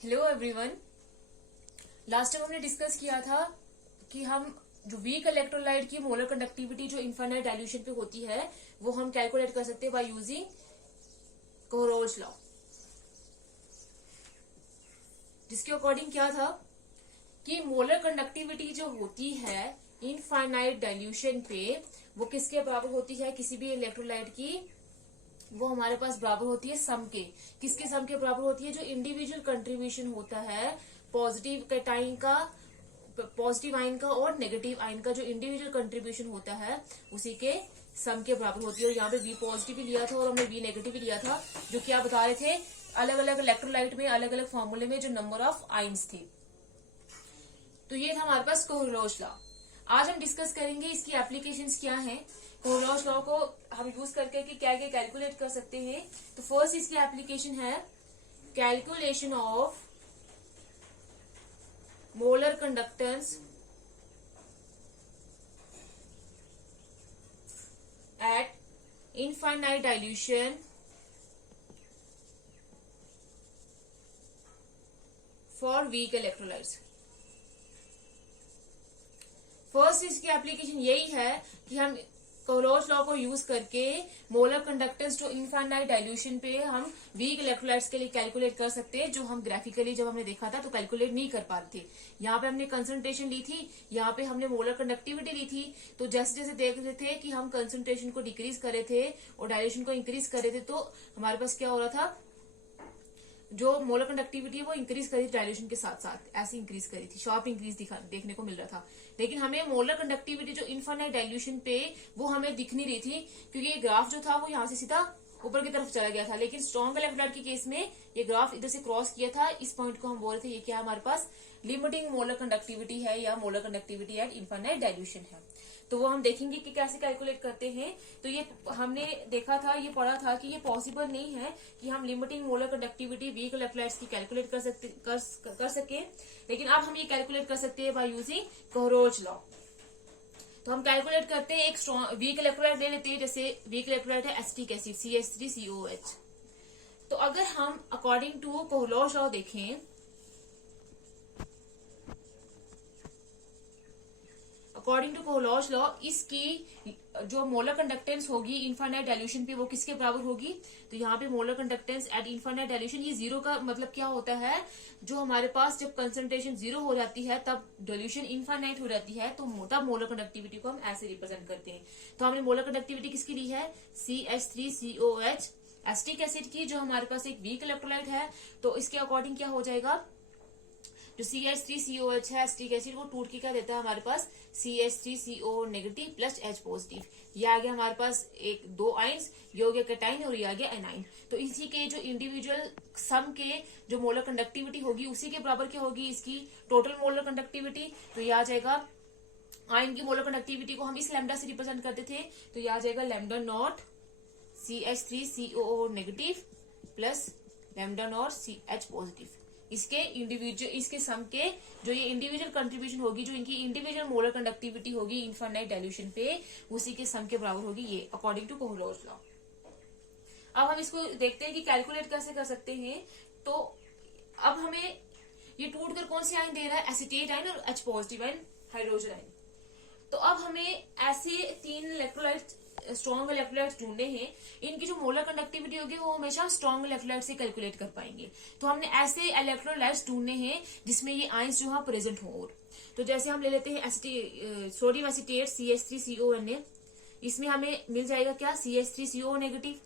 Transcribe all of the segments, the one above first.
Hello everyone. Last time हमने discuss किया था कि हम जो वीक इलेक्ट्रोलाइट की मोलर कंडक्टिविटी जो इनफाइनाइट डाइल्यूशन पे होती है वो हम कैलकुलेट कर सकते हैं बाय यूजिंग कोहरोज लॉ, जिसके अकॉर्डिंग क्या था कि मोलर कंडक्टिविटी जो होती है इनफाइनाइट डाइल्यूशन पे वो किसके बराबर होती है, किसी भी इलेक्ट्रोलाइट की वो हमारे पास बराबर होती है सम के। किसके सम के बराबर होती है? जो इंडिविजुअल कंट्रीब्यूशन होता है पॉजिटिव कैटाइन का, पॉजिटिव आयन का और नेगेटिव आयन का, जो इंडिविजुअल कंट्रीब्यूशन होता है उसी के सम के बराबर होती है। और यहाँ पे बी पॉजिटिव भी लिया था और हमने बी नेगेटिव भी लिया था, जो क्या बता रहे थे अलग अलग इलेक्ट्रोलाइट में अलग अलग फॉर्मूले में जो नंबर ऑफ आयन्स थे। तो ये था हमारे पास कोहरोज लॉ। आज हम डिस्कस करेंगे इसकी एप्लीकेशंस क्या हैं, कोहरोज लॉ को हम यूज करके कि क्या क्या कैलकुलेट कर सकते हैं। तो फर्स्ट इसकी एप्लीकेशन है calculation of molar conductance at infinite dilution for weak electrolytes. First इसकी एप्लीकेशन यही है कि हम कोहरोज लॉ को यूज करके मोलर कंडक्टेंस जो इनफाइनाइट डाइल्यूशन पे हम वीक इलेक्ट्रोलाइट्स के लिए कैलकुलेट कर सकते हैं, जो हम ग्राफिकली जब हमने देखा था तो कैलकुलेट नहीं कर पाते थे। यहाँ पे हमने कंसंट्रेशन ली थी, यहाँ पे हमने मोलर कंडक्टिविटी ली थी। तो जैसे जैसे देख रहे थे कि हम कंसंट्रेशन को डिक्रीज कर रहे थे और डाइल्यूशन को इंक्रीज कर रहे थे, तो हमारे पास क्या हो रहा था, जो मोलर कंडक्टिविटी है वो इंक्रीज करी थी डाइल्यूशन के साथ साथ, ऐसी इंक्रीज करी थी, शार्प इंक्रीज देखने को मिल रहा था। लेकिन हमें मोलर कंडक्टिविटी जो इनफाइनाइट डाइल्यूशन पे वो हमें दिख नहीं रही थी, क्योंकि ये ग्राफ जो था वो यहाँ से सीधा ऊपर की तरफ चला गया था। लेकिन स्ट्रॉन्ग इलेक्ट्रोलाइट के केस में ये ग्राफ इधर से क्रॉस किया था। इस पॉइंट को हम बोल रहे थे ये क्या हमारे पास लिमिटिंग मोलर कंडक्टिविटी है या molar conductivity eight infinite dilution है। तो वो हम देखेंगे कि कैसे कैलकुलेट करते हैं। तो ये हमने देखा था, ये पढ़ा था कि ये पॉसिबल नहीं है कि हम limiting molar conductivity weak electrolytes की कैलकुलेट कर सके। लेकिन अब हम ये कैलकुलेट कर सकते हैं बाय यूजिंग कोहरोज लॉ। तो हम कैलकुलेट करते हैं, एक वीक इलेक्ट्रोलाइट ले लेते हैं। जैसे वीक इलेक्ट्रोलाइट है एसिटिक एसिड CH3COOH। तो अगर हम अकॉर्डिंग टू कोहरोज लॉ देखें, अकॉर्डिंग टू कोहरोज लॉ इसकी जो मोलर कंडक्टेंस होगी इनफाइनाइट डाइल्यूशन पे वो किसके बराबर होगी? तो यहाँ पे molar conductance at infinite dilution, ये जीरो का मतलब क्या होता है, जो हमारे पास जब कंसंट्रेशन जीरो हो जाती है तब डाइल्यूशन इनफाइनाइट हो जाती है, तो तब मोलर कंडक्टिविटी को हम ऐसे रिप्रेजेंट करते हैं। तो हमने मोलर कंडक्टिविटी किसकी ली है? CH3COH एसिटिक एसिड की, जो हमारे पास एक वीक इलेक्ट्रोलाइट है। तो इसके अकॉर्डिंग क्या हो जाएगा, जो CH3COH है एसिटिक एसिड वो टूट के क्या देता है हमारे पास CH3CO negative plus H positive. ये आ गया हमारे पास एक दो आयन्स, ये हो गया कैटाइन और ये आ गया एनाइन। तो इसी के जो इंडिविजुअल सम के जो मोलर कंडक्टिविटी होगी उसी के बराबर क्या होगी इसकी टोटल मोलर कंडक्टिविटी। तो ये आ जाएगा, आयन की मोलर कंडक्टिविटी को हम इस लैम्डा से रिप्रेजेंट करते थे, तो ये आ जाएगा lambda not CH3COO negative plus lambda naught CH positive. इसके इंडिविजुअल, इसके सम के जो ये इंडिविजुअल कंट्रीब्यूशन होगी, जो इनकी इंडिविजुअल मोलर कंडक्टिविटी होगी इनफाइनाइट डाइल्यूशन पे, उसी के सम के बराबर होगी ये, अकॉर्डिंग टू कोहरोज लॉ। अब हम इसको देखते हैं कि कैलकुलेट कैसे कर सकते हैं। तो अब हमें ये टूट कर कौन सी आयन दे रहा है? एसिटेट आयन और H positive ion, hydrogen ion. तो अब हमें ऐसे तीन इलेक्ट्रोलाइट स्ट्रॉन्ग इलेक्ट्रोलाइट्स ढूंढने हैं, इनकी जो मोलर कंडक्टिविटी होगी वो हमेशा स्ट्रॉन्ग इलेक्ट्रोलाइट से कैलकुलेट कर पाएंगे। तो हमने ऐसे इलेक्ट्रोलाइट्स ढूंढने हैं जिसमें ये आयंस जो है प्रेजेंट हो। तो जैसे हम ले लेते हैं सोडियम एसिटेट CH3CONA, इसमें हमें मिल जाएगा क्या? CH3CO negative.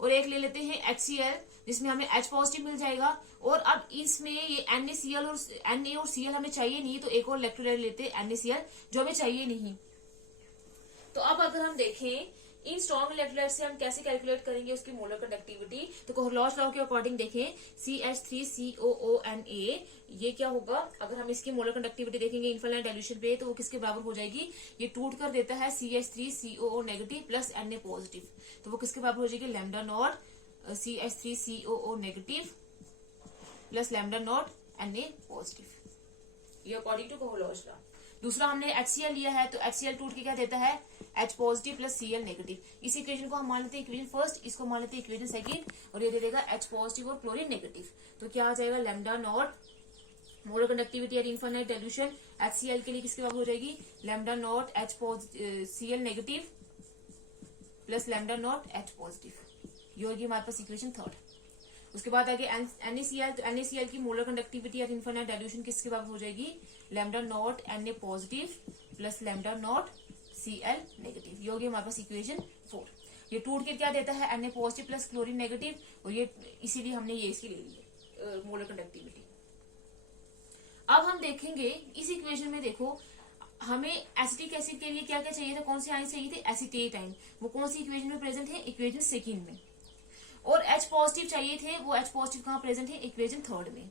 और एक ले लेते हैं HCl, जिसमें हमें H पॉजिटिव मिल जाएगा। और अब इसमें ये NaCl और Na और Cl हमें चाहिए नहीं, तो एक और इलेक्ट्रोलाइट लेते हैं NaCl, जो हमें चाहिए नहीं। तो अब अगर हम देखें इन स्ट्रॉन्ग इलेक्ट्रोलाइट से हम कैसे कैलकुलेट करेंगे उसकी मोलर कंडक्टिविटी, तो कोहरोज लॉ के अकॉर्डिंग देखें CH3COONA, ये क्या होगा, अगर हम इसकी मोलर कंडक्टिविटी देखेंगे इनफाइनाइट डाइल्यूशन पे, तो वो किसके बराबर हो जाएगी? ये टूट कर देता है CH3COO negative plus Na positive, तो वो किसके बराबर हो जाएगी? Lambda naught CH3COO negative plus lambda naught Na positive, ये अकॉर्डिंग टू कोहरोज लॉ। दूसरा हमने HCl लिया है, तो HCl टूट के क्या देता है, H positive plus Cl negative. इस इक्वेशन को हम मान लेते हैं इक्वेशन फर्स्ट, इसको मान लेते हैं इक्वेशन सेकंड, और ये दे देगा H पॉजिटिव और क्लोरीन नेगेटिव। तो क्या आ जाएगा, lambda not molar conductivity eight infinite dilution HCl के लिए किसके बराबर हो जाएगी, lambda naught Cl negative plus lambda naught H positive. ये होगी हमारे पास इक्वेशन थर्ड। उसके बाद आगे NaCl, तो NaCl की molar conductivity eight infinite dilution किसके बराबर हो जाएगी, lambda naught Na positive plus lambda naught Cl negative. ये होगी हमारे पास इक्वेशन 4। ये टूट के क्या देता है, Na positive plus chlorine negative, और ये इसीलिए हमने ये इसकी ले ली है मोलर कंडक्टिविटी। अब हम देखेंगे इस इक्वेशन में, देखो हमें एसिटिक एसिड के लिए क्या क्या चाहिए था, कौन से आयन चाहिए थे, एसीटेट आयन। वो कौन सी इक्वेशन में प्रेजेंट है, इक्वेशन सेकंड में। और H पॉजिटिव चाहिए थे, वो H पॉजिटिव कहाँ प्रेजेंट है, इक्वेशन थर्ड में।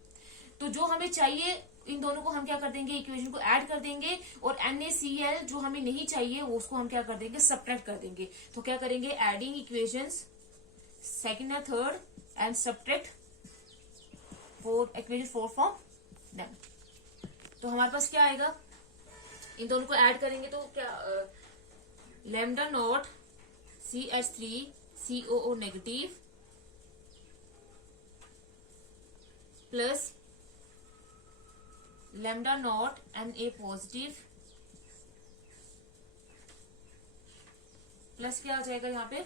तो जो हमें चाहिए इन दोनों को हम क्या कर देंगे, इक्वेशन को ऐड कर देंगे, और NaCl जो हमें नहीं चाहिए वो उसको हम क्या कर देंगे, सब्ट्रैक्ट कर देंगे। तो क्या करेंगे, adding equations second and third and subtract equation 4 from them. तो हमारे पास क्या आएगा, इन दोनों को ऐड करेंगे तो क्या, lambda naught CH3COO negative plus lambda naught Na positive plus क्या आ जाएगा यहाँ पे,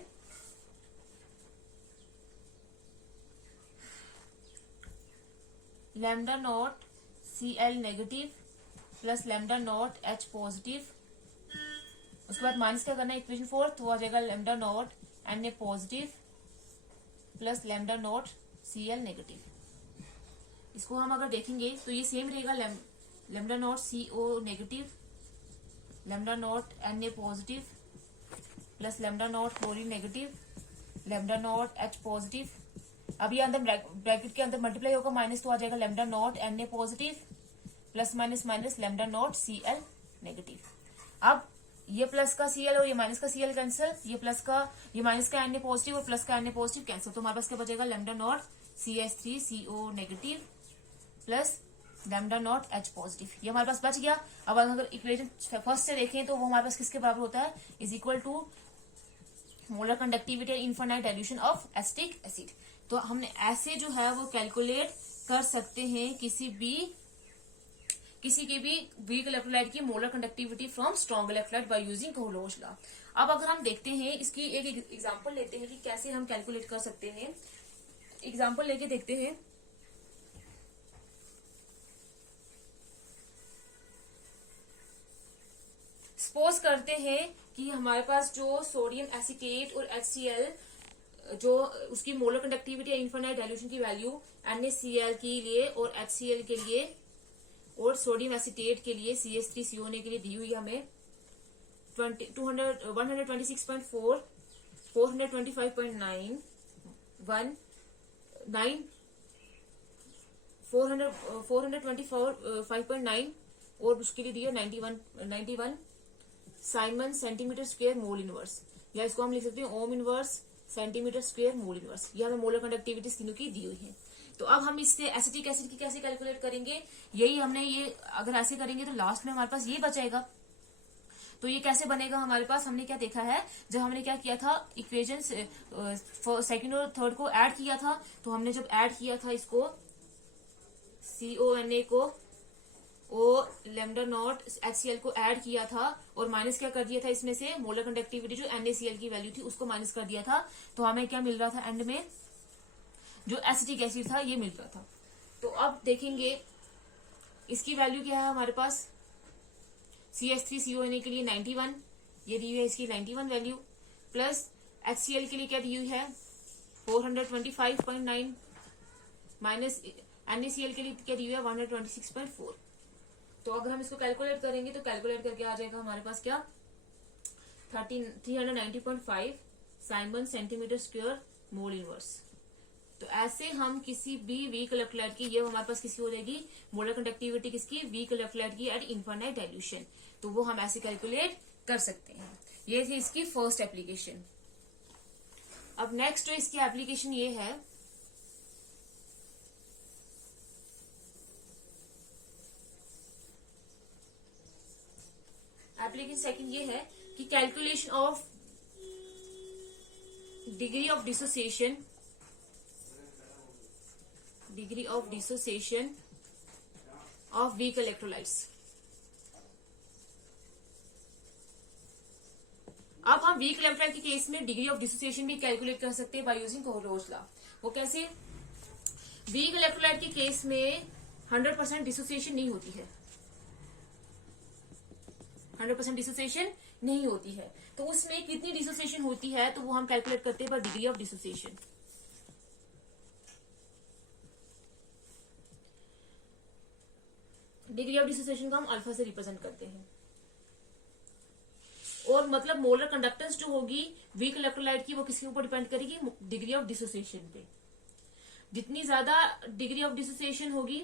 lambda naught Cl negative plus lambda naught H positive. उसके बाद माइनस क्या करना है, इक्वेशन 4, तो आ जाएगा lambda not Na positive plus lambda naught Cl negative. इसको हम अगर देखेंगे तो ये सेम रहेगा, lambda naught CO negative lambda naught Na positive plus lambda naught chlorine negative lambda naught H positive. अब ये अंदर ब्रैकेट के अंदर मल्टीप्लाई होगा माइनस, तो आ जाएगा lambda not Na positive plus minus minus lambda naught Cl negative. अब ये प्लस का Cl और ये माइनस का Cl कैंसिल, ये माइनस का Na पॉजिटिव और प्लस का Na पॉजिटिव कैंसिल। तो हमारे पास क्या बचेगा, lambda naught CH3CO negative plus lambda naught H positive. ये हमारे पास बच गया। अब अगर इक्वेशन फर्स्ट से देखें तो वो हमारे पास किसके बराबर होता है, is equal to molar conductivity infinite dilution of acetic acid. तो हमने ऐसे जो है वो कैलकुलेट कर सकते हैं किसी के भी वीक इलेक्ट्रोलाइट की molar conductivity from strong electrolyte by using Kohlrausch law. अब अगर हम देखते हैं इसकी एक एग्जांपल लेते हैं कि कैसे हम कैलकुलेट कर सकते हैं। एग्जांपल लेके देखते हैं। सपोज करते हैं कि हमारे पास जो सोडियम एसीटेट और HCl जो उसकी मोलर कंडक्टिविटी इनफाइनाइट डाइल्यूशन की वैल्यू NaCl के लिए और HCl के लिए और सोडियम एसीटेट के लिए CH3CO के लिए दी हुई हमें 126.4 425.9 425.9 और उसके लिए दिया 91 Simon centimetre square mole inverse, या इसको हम लिख सकते हैं ohm inverse centimetre square mole inverse. ये हमें मोलर कंडक्टिविटी तीनों की दी हुई है। तो अब हम इससे एसिटिक एसिड की कैसे कैलकुलेट करेंगे, यही हमने ये अगर ऐसे करेंगे तो लास्ट में हमारे पास ये बचेगा। तो ये कैसे बनेगा हमारे पास, हमने क्या देखा है, जब हमने क्या किया था इक्वेशन सेकंड और थर्ड को ऐड किया था, तो हमने जब ऐड किया था इसको CONA को और लैम्डा नॉट HCl को ऐड किया था और माइनस क्या कर दिया था इसमें से मोलर कंडक्टिविटी जो NaCl की वैल्यू थी उसको माइनस कर दिया था। तो हमें क्या मिल रहा था एंड में, जो एसिटिक एसिड था ये मिल रहा था। तो अब देखेंगे इसकी वैल्यू क्या है हमारे पास, CH3CONA के लिए 91 ये दी हुई है इसकी 91 वैल्यू, प्लस HCl के लिए क्या दी हुई है 425.9 माइनस NaCl के लिए क्या दी हुई है 126.4। तो अगर हम इसको कैलकुलेट करेंगे तो कैलकुलेट करके आ जाएगा हमारे पास क्या 390.5 Simon centimetre square mole inverse. तो ऐसे हम किसी भी वीक इलेक्ट्रोलाइट की, ये हमारे पास किसकी हो जाएगी मोलर कंडक्टिविटी किसकी, वीक इलेक्ट्रोलाइट की एट इनफाइनाइट डाइल्यूशन। तो वो हम ऐसे कैलकुलेट कर सकते हैं। ये थी इसकी फर्स्ट एप्लीकेशन। अब नेक्स्ट जो इसकी एप्लीकेशन ये है, एप्लीकेशन सेकंड ये है कि calculation of degree of dissociation of weak electrolytes. अब हम वीक इलेक्ट्रोलाइट के केस में डिग्री ऑफ डिसोसिएशन भी कैलकुलेट कर सकते हैं बाय यूजिंग कोहलरोज लॉ। वो कैसे? वीक इलेक्ट्रोलाइट के केस में 100% डिसोसिएशन नहीं होती है, 100% डिसोसिएशन नहीं होती है, तो उसमें कितनी डिसोसिएशन होती है तो वो हम कैलकुलेट करते हैं bye degree of dissociation. Degree of dissociation को हम अल्फा से रिप्रेजेंट करते हैं। और मतलब मोलर कंडक्टेंस जो होगी वीक इलेक्ट्रोलाइट की वो किसके ऊपर डिपेंड करेगी? डिग्री ऑफ डिसोसिएशन पे। जितनी ज्यादा डिग्री ऑफ डिसोसिएशन होगी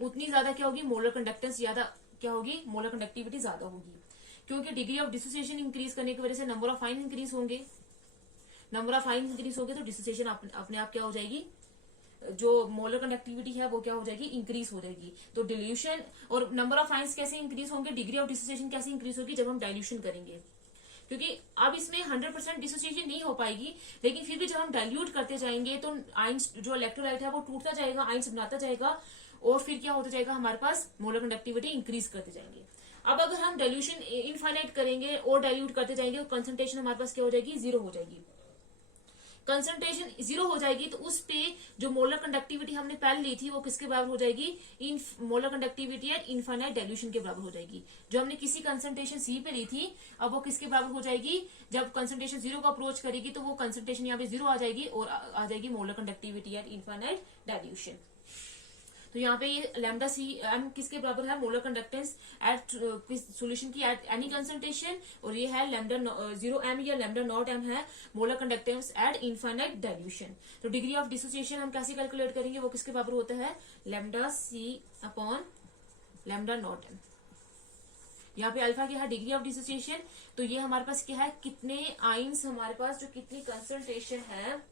उतनी ज्यादा क्या होगी? मोलर कंडक्टेंस ज्यादा क्या होगी? मोलर कंडक्टिविटी ज्यादा होगी, क्योंकि डिग्री ऑफ डिसोसिएशन इंक्रीज करने की वजह से नंबर ऑफ आयन इंक्रीज होंगे। नंबर ऑफ आयन इंक्रीज होंगे तो डिसोसिएशन अपने आप क्या हो जाएगी? जो मोलर कंडक्टिविटी है वो क्या हो जाएगी? इंक्रीज हो जाएगी। तो डिल्यूशन और नंबर ऑफ आयंस कैसे इंक्रीज होंगे? डिग्री ऑफ डिसोसिएशन कैसे इंक्रीज होगी? जब हम डाइल्यूशन करेंगे, क्योंकि अब इसमें 100% डिसोसिएशन नहीं हो पाएगी, लेकिन फिर भी जब हम डाइल्यूट करते जाएंगे तो आयंस जो इलेक्ट्रोलाइट है वो टूटता जाएगा, आयंस बनाता जाएगा, और फिर क्या होता जाएगा? हमारे पास मोलर कंडक्टिविटी इंक्रीज करते जाएंगे। अब अगर हम डाइल्यूशन इनफाइनाइट करेंगे और डाइल्यूट करते जाएंगे तो कंसंट्रेशन हमारे पास क्या हो जाएगी? जीरो हो जाएगी। कंसंट्रेशन जीरो हो जाएगी तो उस पे जो मोलर कंडक्टिविटी हमने पहले ली थी वो किसके बराबर हो जाएगी? इन molar conductivity eight infinite dilution के बराबर हो जाएगी। जो हमने किसी कंसंट्रेशन सी पे ली थी अब वो किसके बराबर हो जाएगी? जब कंसंट्रेशन जीरो को अप्रोच करेगी तो वो कंसंट्रेशन यहाँ पे जीरो आ जाएगी और आ जाएगी molar conductivity eight infinite dilution. तो यहाँ पे ये लैम्डा सी एम किसके बराबर है? मोलर कंडक्टेंस एट सॉल्यूशन की एट एनी कंसंट्रेशन, और ये है लैम्डा 0 एम या लैम्डा नॉट एम है molar conductance at infinite dilution. तो डिग्री ऑफ डिसोसिएशन हम कैसे कैलकुलेट करेंगे? वो किसके बराबर होता है? Lambda C upon lambda not M. यहाँ पे अल्फा क्या है? Degree of dissociation. तो ये हमारे पास क्या है? कितने आइंस हमारे पास, जो कितनी कंसंट्रेशन है,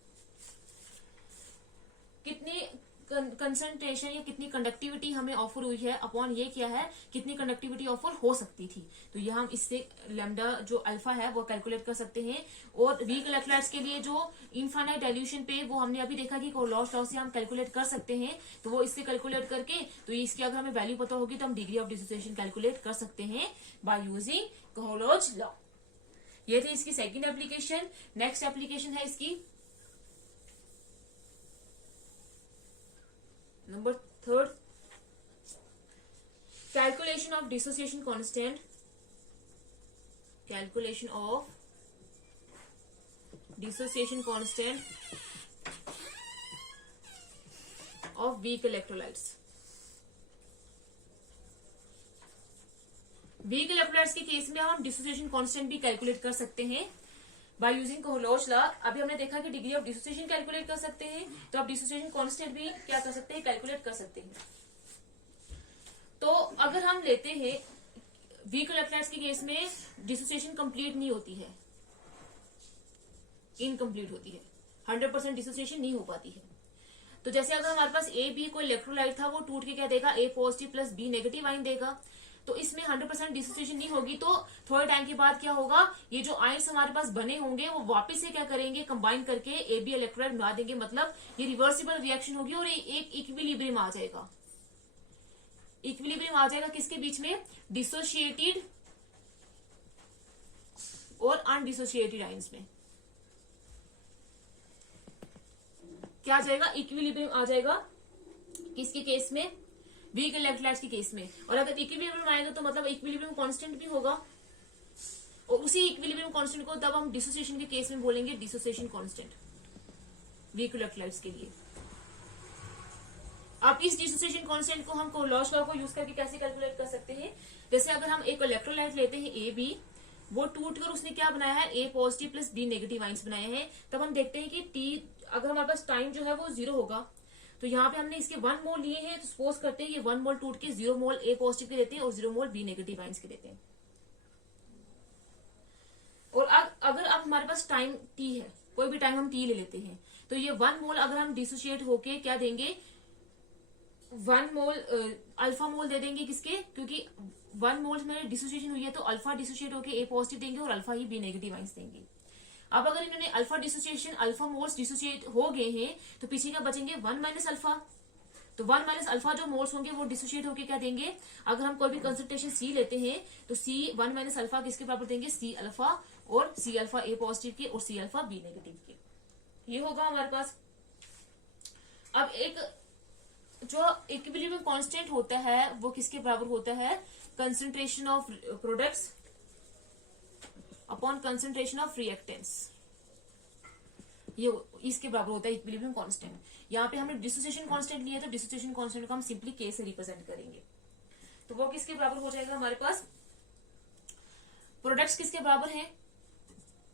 कितनी कंसंट्रेशन या कितनी कंडक्टिविटी हमें ऑफर हुई है अपॉन ये क्या है? कितनी कंडक्टिविटी ऑफर हो सकती थी। तो ये हम इससे लैम्डा जो अल्फा है वो कैलकुलेट कर सकते हैं। और वीक इलेक्ट्रोलाइट्स के लिए जो इनफाइनाइट डाइल्यूशन पे वो हमने अभी देखा कि कोहलरोज लॉ से हम कैलकुलेट कर सकते हैं। तो वो इससे कैलकुलेट करके तो इसकी अगर हमें वैल्यू पता होगी तो हम डिग्री ऑफ डिसोसिएशन कैलकुलेट कर सकते हैं बाय यूजिंग कोहलरोज लॉ। ये थी इसकी सेकेंड एप्लीकेशन। नेक्स्ट एप्लीकेशन है इसकी number third, calculation of dissociation constant, calculation of dissociation constant of weak electrolytes. Weak electrolytes के केस में हम डिसोसिएशन कांस्टेंट भी कैलकुलेट कर सकते हैं बाय यूजिंग कोहलरोज लॉ। अभी हमने देखा कि डिग्री ऑफ डिसोसिएशन कैलकुलेट कर सकते हैं, तो अब डिसोसिएशन कांस्टेंट भी क्या कर सकते हैं? कैलकुलेट कर सकते हैं। तो अगर हम लेते हैं वीक इलेक्ट्रोलाइट्स के केस में डिसोसिएशन कंप्लीट नहीं होती है, इनकम्प्लीट होती है, 100% डिसोसिएशन नहीं हो पाती है। तो जैसे अगर हमारे पास ए बी कोई इलेक्ट्रोलाइट था, वो टूट के क्या देगा? A positive plus B negative ion देगा। तो इसमें 100% डिसोसिएशन नहीं होगी, तो थोड़े टाइम के बाद क्या होगा? ये जो आयंस हमारे पास बने होंगे वो वापस से क्या करेंगे? कंबाइन करके ए बी इलेक्ट्रोलाइट बना देंगे। मतलब ये रिवर्सिबल रिएक्शन होगी और एक इक्विलिब्रियम आ जाएगा। इक्विलिब्रियम आ जाएगा किसके बीच में? डिसोशिएटेड और अनडिसोशिएटेड आयंस में क्या आ जाएगा? इक्विलिब्रियम आ जाएगा। किसके केस में? वीक इलेक्ट्रोलाइट्स के केस में। और अगर इक्विलिब्रियम आएगा तो मतलब इक्विलिब्रियम कांस्टेंट भी होगा, और उसी इक्विलिब्रियम कांस्टेंट को तब हम डिसोसिएशन के केस में बोलेंगे डिसोसिएशन कांस्टेंट वीक इलेक्ट्रोलाइट्स के लिए। अब इस डिसोसिएशन कांस्टेंट को हम कोहलरोज लॉ को यूज करके कैसे कैलकुलेट कर सकते हैं? जैसे अगर हम एक इलेक्ट्रोलाइट लेते हैं ए बी, वो टूटकर उसने क्या बनाया है? A positive plus B negative ions बनाए हैं। तब हम देखते हैं कि टी अगर हमारे पास टाइम जो है वो जीरो होगा, तो यहाँ पे हमने इसके 1 मोल लिए हैं, तो सपोज करते हैं ये 1 मोल टूट के 0 मोल ए पॉजिटिव के देते हैं और 0 मोल बी नेगेटिव आइंस के देते हैं। और अगर अब हमारे पास टाइम टी है, कोई भी टाइम हम टी ले लेते हैं, तो ये 1 मोल अगर हम डिसोशिएट होके क्या देंगे? 1 मोल अल्फा मोल दे देंगे किसके, क्योंकि 1 मोल में डिसोसिएशन हुई है तो अल्फा डिसोसिएट होकर ए पॉजिटिव देंगे और अल्फा ही बी नेगेटिव आइंस देंगे। अब अगर इन्होंने alpha dissociation alpha moles dissociate हो गए हैं तो पीछे क्या बचेंगे 1 माइनस अल्फा। तो 1 माइनस अल्फा जो मोल्स होंगे वो डिसोसिएट होकर क्या देंगे, अगर हम कोई भी कंसंट्रेशन सी लेते हैं तो सी 1 माइनस अल्फा किसके बराबर देंगे, सी अल्फा, और सी अल्फा ए पॉजिटिव के और सी अल्फा बी नेगेटिव के। ये होगा हमारे पास। अब एक जो इक्विलिब्रियम कांस्टेंट होता है वो किसके बराबर होता है, concentration of products upon concentration of reactants, ये इसके बराबर होता है इक्विलिब्रियम कांस्टेंट। यहाँ पे हमने डिसोसिएशन कांस्टेंट लिया तो डिसोसिएशन कांस्टेंट को हम सिंपली के से रिप्रेजेंट करेंगे। तो वो किसके बराबर हो जाएगा हमारे पास, प्रोडक्ट्स किसके बराबर हैं,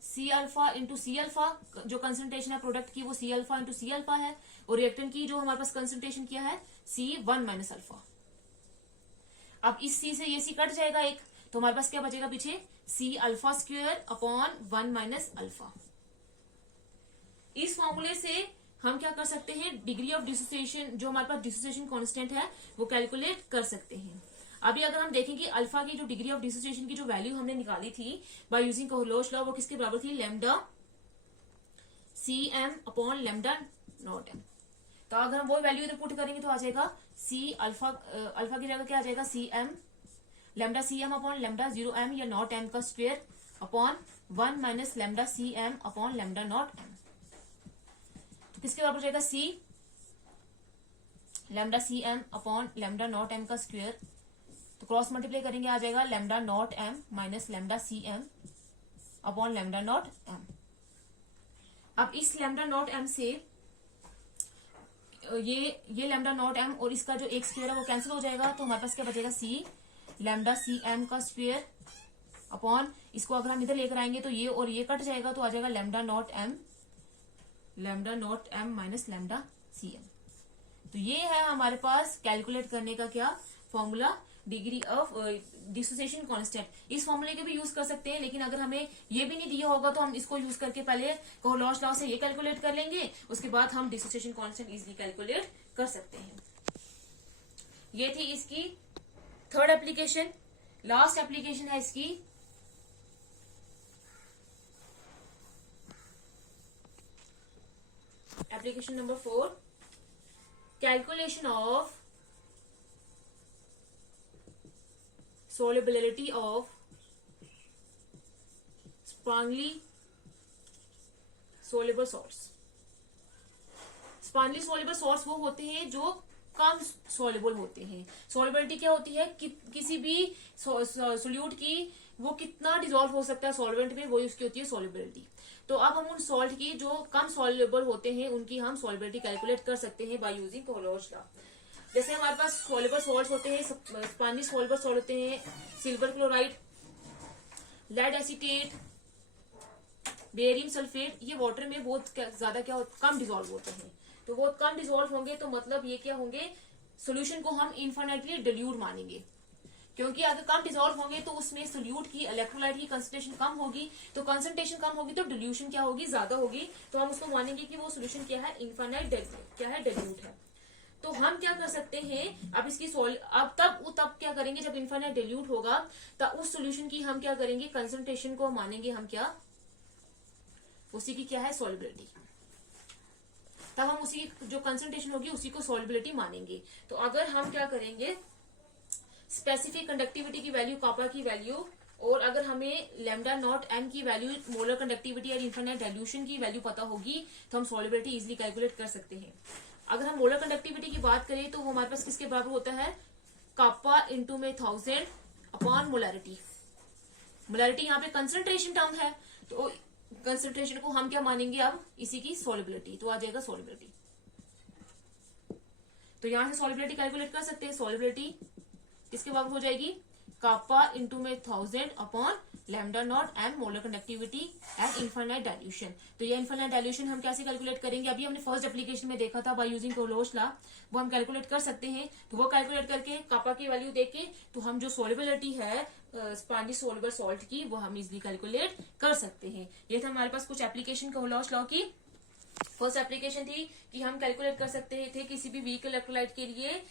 C alpha into C alpha, जो कंसंट्रेशन है प्रोडक्ट की वो C alpha into C alpha है, और रिएक्टेंट की जो हमारे पास कंसंट्रेशन किया है सी 1 माइनस अल्फा। अब इस सी से ये सी कट जाएगा एक, तो हमारे पास क्या बचेगा पीछे, C alpha square upon 1 minus alpha. इस फॉर्मूले से हम क्या कर सकते हैं, डिग्री ऑफ डिसोसिएशन जो हमारे पास डिसोसिएशन कांस्टेंट है वो कैलकुलेट कर सकते हैं। अभी अगर हम देखें कि अल्फा की जो डिग्री ऑफ डिसोसिएशन की जो वैल्यू हमने निकाली थी बाय यूजिंग कोहलोच लॉ, वो किसके बराबर थी, lambda C M upon lambda not M. तो अगर हम वो वैल्यू इधर पुट करेंगे तो आ जाएगा सी अल्फा, अल्फा की जगह क्या आ जाएगा C M, lambda C M upon lambda 0 M या नॉट एम का square upon 1 minus lambda C M upon lambda not M. तो किसके बराबर जाएगा, C lambda C M upon lambda not M का स्क्वायर, तो क्रॉस मल्टीप्लाई करेंगे आ जाएगा lambda not M minus lambda C M upon lambda not M. अब इस लैम्डा नॉट एम से ये लैम्डा नॉट एम और इसका जो एक स्क्वायर है वो कैंसिल हो जाएगा, तो हमारे पास क्या बचेगा, सी लैम्डा सी एम का स्क्वायर अपॉन, इसको अगर हम इधर लेकर आएंगे तो ये और ये कट जाएगा, तो आ जाएगा lambda not M minus lambda C M. तो ये है हमारे पास कैलकुलेट करने का क्या formula, degree of dissociation constant. इस फॉर्मूले के भी यूज कर सकते हैं, लेकिन अगर हमें ये भी नहीं दिया होगा तो हम इसको यूज करके पहले कोहलोच लॉ से ये कैलकुलेट कर लेंगे, उसके बाद हम डिसोसिएशन कांस्टेंट इजीली कैलकुलेट कर सकते हैं। ये थी इसकी थर्ड एप्लीकेशन। लास्ट एप्लीकेशन है इसकी application number 4, calculation of solubility of sparingly soluble salts। Sparingly soluble salts वो होते हैं जो कम सोल्यूबल होते हैं। सोल्युबिलिटी क्या होती है कि किसी भी सोल्यूट की वो कितना डिजोल्व हो सकता है सॉल्वेंट में, वही उसकी होती है सोल्युबिलिटी। तो अब हम उन सॉल्ट की जो कम सोल्यूबल होते हैं उनकी हम सोल्युबिलिटी कैलकुलेट कर सकते हैं बाय यूजिंग कोहलोच लॉ। जैसे हमारे पास सोल्युबल सॉल्ट्स होते हैं, स्पाइनली सोल्युबल सॉल्ट होते हैं silver chloride, lead acetate, barium sulphate, ये वाटर में बहुत ज्यादा कम डिजोल्व होते हैं। तो बहुत कम डिजोल्व होंगे तो मतलब ये क्या होंगे, सोल्यूशन को हम इन्फिनिटली डिल्यूट मानेंगे, क्योंकि अगर कम डिजोल्व होंगे तो उसमें सोल्यूट की इलेक्ट्रोलाइट की कंसंट्रेशन कम होगी, तो कंसंट्रेशन कम होगी तो डिल्यूशन क्या होगी, ज्यादा होगी, तो हम उसको मानेंगे कि वो सोल्यूशन क्या है, इन्फिनिट क्या है, डिल्यूट है। तो हम क्या कर सकते हैं, अब इसकी अब तब क्या करेंगे, जब इन्फिनिट डिल्यूट होगा तब उस सॉल्यूशन की हम क्या करेंगे, कंसंट्रेशन को मानेंगे हम क्या, उसी की क्या है सॉल्युबिलिटी। तब हम उसी जो कंसंट्रेशन होगी उसी को सॉल्युबिलिटी मानेंगे। तो अगर हम क्या करेंगे, स्पेसिफिक कंडक्टिविटी की वैल्यू, कॉपर की वैल्यू, और अगर हमें लैम्डा नॉट एम की वैल्यू, मोलर कंडक्टिविटी और इन्फिनिट डाइल्यूशन की वैल्यू पता होगी तो हम सॉल्युबिलिटी इजिली कैलकुलेट कर सकते हैं। अगर हम मोलर कंडक्टिविटी की बात करें तो वो हमारे पास किसके बराबर होता है, कापा इंटू में 1000 अपॉन मोलरिटी। मोलरिटी यहाँ पे कंसंट्रेशन टर्म है, तो कंसंट्रेशन को हम क्या मानेंगे, अब इसी की सॉल्युबिलिटी, तो आ जाएगा सॉल्युबिलिटी। तो यहां से सॉल्युबिलिटी कैलकुलेट कर सकते हैं। सॉल्युबिलिटी किसके बराबर हो जाएगी, कापा इंटू में 1000 upon lambda not M molar conductivity and infinite dilution. तो ये इन्फिनिट डाइल्यूशन हम कैसे कैलकुलेट करेंगे, अभी हमने फर्स्ट एप्लीकेशन में देखा था बाय यूजिंग कोहलोच लॉ, वो हम कैलकुलेट कर सकते हैं। तो वो कैलकुलेट करके कापा की वैल्यू देके तो हम जो सोल्युबिलिटी है स्पाइनली सोल्युबल सॉल्ट की वो हम इजिली कैलकुलेट कर सकते हैं। ये था हमारे पास कुछ एप्लीकेशन कोहलोच लॉ की। फर्स्ट एप्लीकेशन थी कि हम कैलकुलेट कर सकते थे किसी भी वीक इलेक्ट्रोलाइट के लिए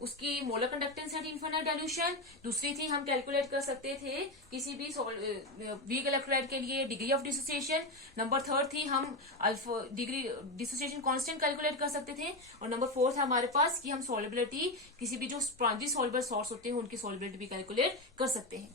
उसकी molar conductance at infinite dilution. दूसरी थी हम कैलकुलेट कर सकते थे किसी भी वीक इलेक्ट्रोलाइट के लिए degree of dissociation. Number third थी हम alpha degree dissociation constant calculate कर सकते थे। और नंबर फोर्थ है हमारे पास कि हम सॉल्युबिलिटी किसी भी जो प्राइमरी सॉल्युबल सॉर्स होते हैं उनकी सॉल्युबिलिटी भी कैलकुलेट कर सकते हैं।